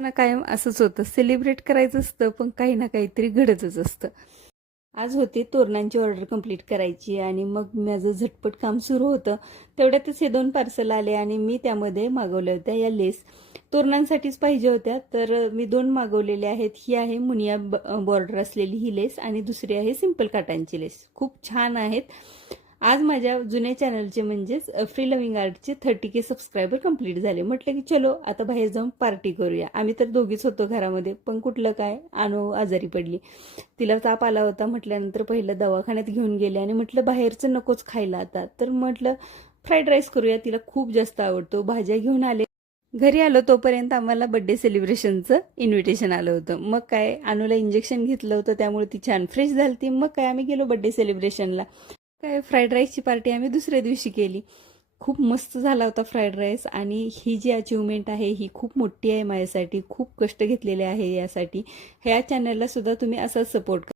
ना कायम असंच होतं, सेलिब्रेट करायचं असतं पण काही ना काहीतरी घडतच असतं. आज होते तोरणांची ऑर्डर कंप्लीट करायची आणि मग माझं झटपट काम सुरू होतं. तेवढ्यातच हे 2 पार्सल आले आणि मी त्यामध्ये मागवल्या होत्या या लेस. तोरणांसाठीच पाहिजे होत्या, तर मी 2 मागवलेल्या आहेत. ही आहे मुनिया बॉर्डर असलेली ही लेस आणि दुसरी आहे सिंपल काटांची लेस. खूप छान आहेत. आज माझ्या जुन्या चॅनलचे म्हणजेच फ्री लव्हिंग आर्टचे 30K सबस्क्रायबर कंप्लीट झाले. म्हटलं की चलो आता बाहेर जाऊन पार्टी करूया. आम्ही तर दोघीच होतो घरामध्ये, पण कुठलं काय, अनु आजारी पडली. तिला ताप आला होता. म्हटल्यानंतर पहिलं दवाखान्यात घेऊन गेले आणि म्हटलं बाहेरचं नकोच खायला आता. तर म्हटलं फ्राईड राईस करूया, तिला खूप जास्त आवडतो. भाज्या घेऊन आले. घरी आलो तोपर्यंत आम्हाला बड्डे सेलिब्रेशनचं इन्व्हिटेशन आलं होतं. मग काय, अनुला इंजेक्शन घेतलं होतं त्यामुळे ती छान फ्रेश झाली. मग काय आम्ही गेलो बड्डे सेलिब्रेशनला. काय फ्राईड राईसची पार्टी आम्ही दुसऱ्या दिवशी केली. खूप मस्त झाला होता फ्राईड राईस आणि ही जी अचिव्हमेंट आहे ही खूप मोठी आहे माझ्यासाठी. खूप कष्ट घेतलेले आहे यासाठी. ह्या चॅनलला सुद्धा तुम्ही असाच सपोर्ट करा.